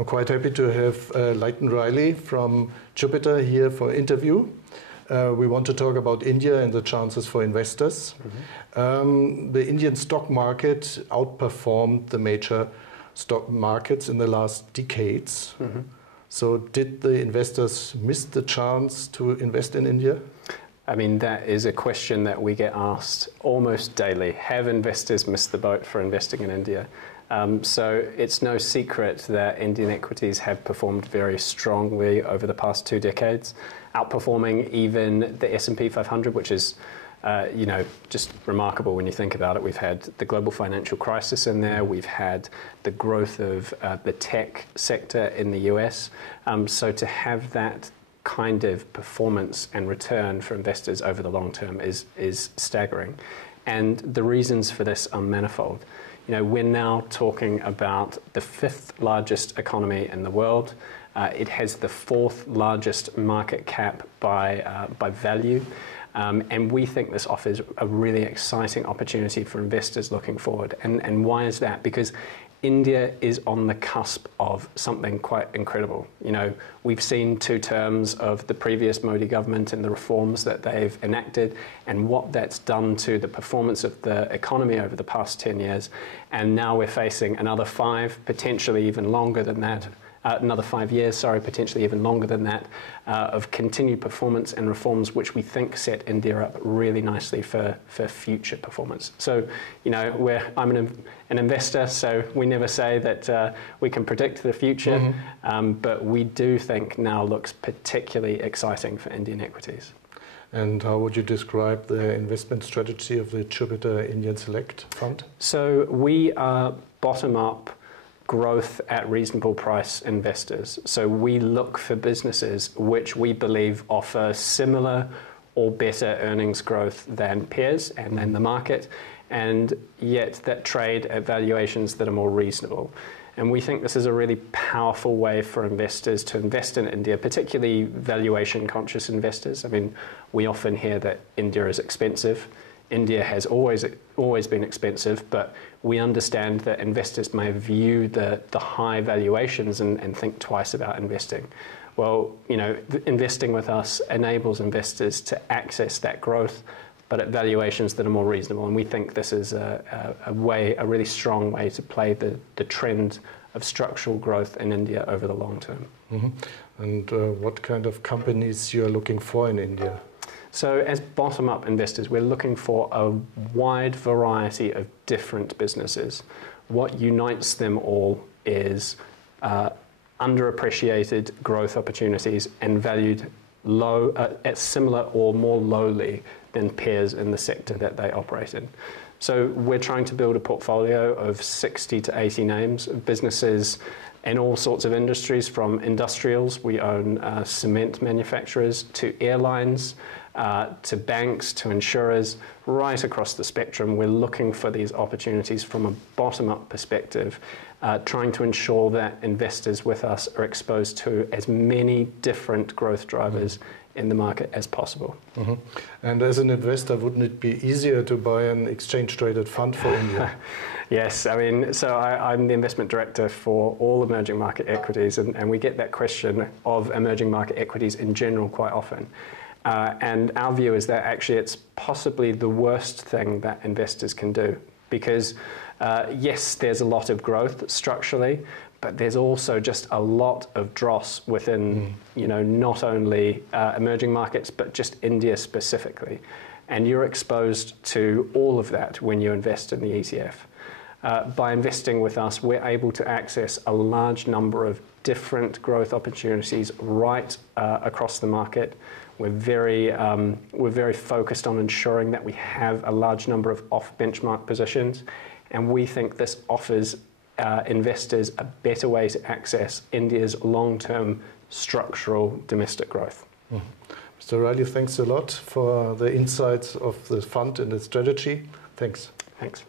I'm quite happy to have Leighton from Jupiter here for interview. We want to talk about India and the chances for investors. The Indian stock market outperformed the major stock markets in the last decades. So did the investors miss the chance to invest in India? I mean, that is a question that we get asked almost daily. Have investors missed the boat for investing in India? So it's no secret that Indian equities have performed very strongly over the past 2 decades, outperforming even the S&P 500, which is just remarkable when you think about it. We've had the global financial crisis in there. We've had the growth of the tech sector in the US. So to have that kind of performance and return for investors over the long term is staggering. And the reasons for this are manifold. We're now talking about the 5th largest economy in the world. It has the 4th largest market cap by value. And we think this offers a really exciting opportunity for investors looking forward. And why is that? Because India is on the cusp of something quite incredible. We've seen 2 terms of the previous Modi government and the reforms that they've enacted and what that's done to the performance of the economy over the past 10 years. And now we're facing another 5, potentially even longer than that. Another 5 years, potentially even longer than that, of continued performance and reforms which we think set India up really nicely for future performance. So, I'm an investor, so we never say that we can predict the future, but we do think now looks particularly exciting for Indian equities. And how would you describe the investment strategy of the Jupiter Indian Select Fund? So we are bottom-up growth at reasonable price investors. So we look for businesses which we believe offer similar or better earnings growth than peers and than the market, and yet that trade at valuations that are more reasonable. And we think this is a really powerful way for investors to invest in India, particularly valuation-conscious investors. I mean, we often hear that India is expensive. India has always been expensive, but we understand that investors may view the high valuations and think twice about investing. Well, investing with us enables investors to access that growth, but at valuations that are more reasonable. And we think this is a really strong way to play the trend of structural growth in India over the long term. And what kind of companies you are looking for in India? So as bottom-up investors, we're looking for a wide variety of different businesses. What unites them all is underappreciated growth opportunities and valued low, at similar or more lowly than peers in the sector that they operate in. So we're trying to build a portfolio of 60 to 80 names of businesses in all sorts of industries, from industrials, we own cement manufacturers, to airlines, to banks, to insurers, right across the spectrum. We're looking for these opportunities from a bottom-up perspective, trying to ensure that investors with us are exposed to as many different growth drivers in the market as possible. And as an investor, wouldn't it be easier to buy an exchange-traded fund for India? Yes, I mean, so I'm the investment director for all emerging market equities, and we get that question of emerging market equities in general quite often. And our view is that actually it's possibly the worst thing that investors can do, because yes, there's a lot of growth structurally, but there's also just a lot of dross within, not only emerging markets, but just India specifically. And you're exposed to all of that when you invest in the ETF. By investing with us, we're able to access a large number of different growth opportunities right across the market. We're very focused on ensuring that we have a large number of off-benchmark positions, and we think this offers investors a better way to access India's long-term structural domestic growth. Mr. Riley, thanks a lot for the insights of the fund and its strategy. Thanks. Thanks.